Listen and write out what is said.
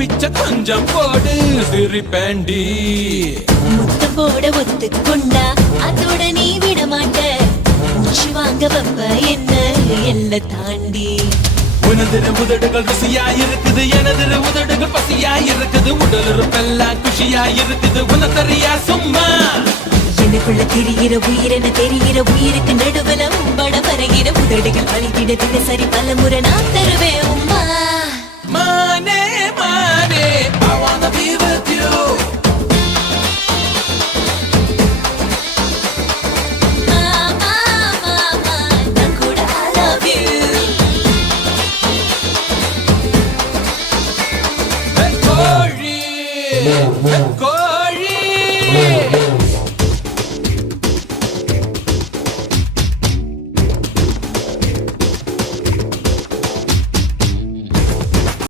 பிச்சை கொஞ்சம் போடு சிரிப்பேண்டி. முத்தம் போட ஒத்துக்கொண்டா அதோட நீ விட மாட்ட. மூச்சு வாங்க வப்ப என்ன எல்லை தாண்டி. உனதிர உதடுகள் ருசியா இருக்குது, எனதிர உதடுகள் பசியா இருக்குது. உடல் இருப்பெல்லாம் குஷியா இருக்குது, உனத்தறியா சும்மா. எனக்குள்ள தெரிகிற உயிரென தெரிகிற உயிருக்கு நடுவுல உம்பட வருகிற உதடுகள் வலித்திட தினசரி பல முறை நான் தருவேன் உம்மா. மானே மானே I wanna be with you. மாமா மாமா நான் கூட I love you. கோழி கோழி